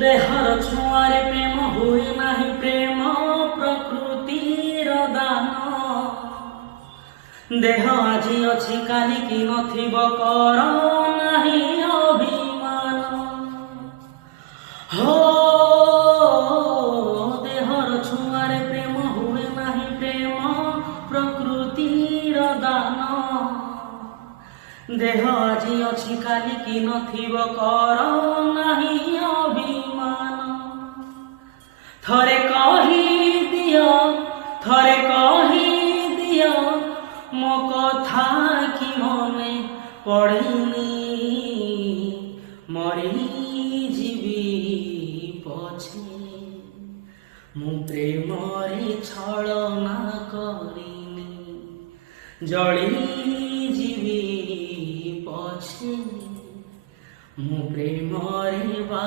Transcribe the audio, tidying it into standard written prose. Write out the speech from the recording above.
there छुआरे प्रेम हुए नाही प्रेम प्रकृतिर दान देह आजी अछि काली कि नथिब कर नाही अभिमान हो देहर छुआरे प्रेम हुए नाही प्रेम प्रकृतिर दान देह आजी अछि काली कि नथिब कर नाही अभिमान थरे कही दियो मो कथा कि मने पड़ेनी मरी जीवी पछे मु प्रेमरे छलना करिनी जड़ी जीवी पछे मु प्रेमरे बा